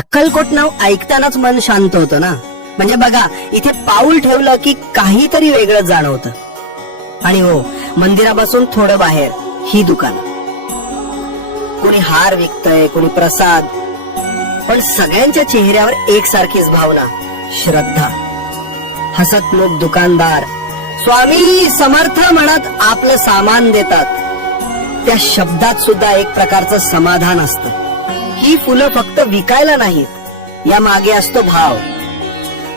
अक्कलकोट नाव ऐकतानाच मन शांत होतं ना. म्हणजे बघा, इथे पाऊल ठेवलं की काहीतरी वेगळं जाणवतं. आणि हो, मंदिरापासून थोडं बाहेर ही दुकानं, कोणी हार विकतय, कोणी प्रसाद, पण सगळ्यांच्या चेहऱ्यावर एकसारखीच भावना, श्रद्धा. हसतमुख दुकानदार स्वामी समर्थ म्हणत आपलं सामान देतात. त्या शब्दात सुद्धा एक प्रकारचं समाधान असतं. ही फुलं फक्त विकायला नाहीत, या मागे असतो भाव.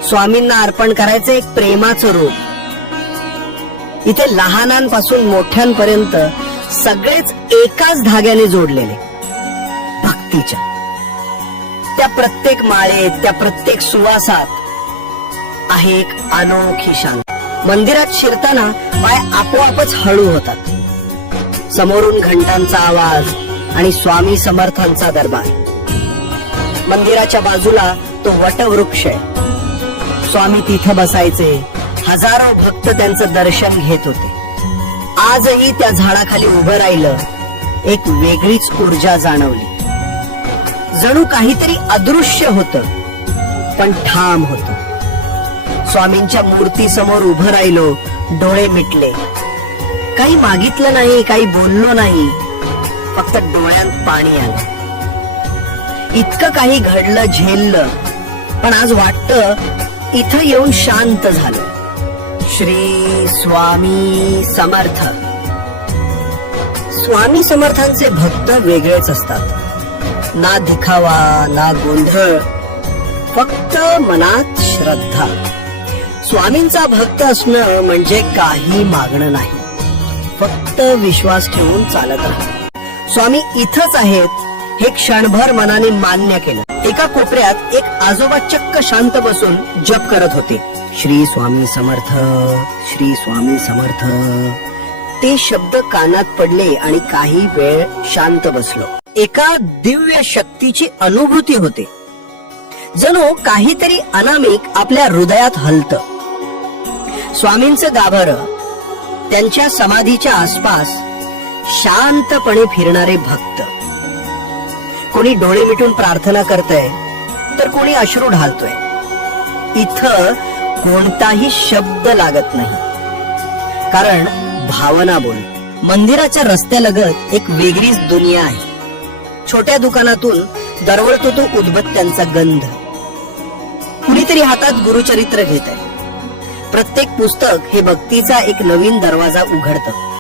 स्वामींना अर्पण करायचं एक प्रेमाचं रूप. इथे लहानांपासून मोठ्यांपर्यंत सगळेच एकाच धाग्याने जोडलेले, भक्तीच्या. त्या प्रत्येक माळेत, त्या प्रत्येक सुवासात आहे एक अनोखी शांती. मंदिरात शिरताना पाय आपोआपच हळू होतात. समोरून घंटांचा आवाज आणि स्वामी समर्थांचा दरबार. मंदिराच्या बाजूला तो वटवृक्ष आहे. स्वामी तिथे बसायचे. हजारो भक्त त्यांचं दर्शन घेत होते. आजही त्या झाडाखाली उभं राहिलं, एक वेगळीच ऊर्जा जाणवली. जणू काहीतरी अदृश्य होतं, पण ठाम होतं. स्वामींच्या मूर्ती समोर उभं राहिलो, डोळे मिटले. काही मागितलं नाही, काही बोललो नाही, फक्त डोळ्यात पाणी आलं. इतकं काही घडलं, झेललं, पण आज वाटतं इथं येऊन शांत झालं. श्री स्वामी समर्थ. स्वामी समर्थांचे भक्त वेगळेच असतात. ना दिखावा, ना गोंधळ, फक्त मनात श्रद्धा. स्वामींचा भक्त असणं म्हणजे काही मागणं नाही, फक्त विश्वास ठेवून चालत राहा. स्वामी इथंच आहेत हे क्षणभर मनाने मान्य केलं. एका कोपऱ्यात एक आजोबा चक्क शांत बसून जप करत होते. श्री स्वामी समर्थ, श्री स्वामी समर्थ. ते शब्द कानात पडले आणि काही वेळ शांत बसलो. एका दिव्य शक्तीची अनुभूती होते. जणू काहीतरी अनामिक आपल्या हृदयात हलतं. स्वामींचं गाभारं, त्यांच्या समाधीच्या आसपास शांतपणे फिरणारे भक्त. कोणी डोळे मिटून प्रार्थना करतय, तर कोणी अश्रू ढालतोय. इथं कोणताही शब्द लागत नाही, कारण भावना बोल. मंदिराच्या रस्त्यालगत एक वेगळीच दुनिया आहे. छोट्या दुकानातून दरवळतो तो उदबत्त्यांचा गंध. कुणीतरी हातात गुरुचरित्र घेत आहे. प्रत्येक पुस्तक हे भक्तीचा एक नवीन दरवाजा उघडतं.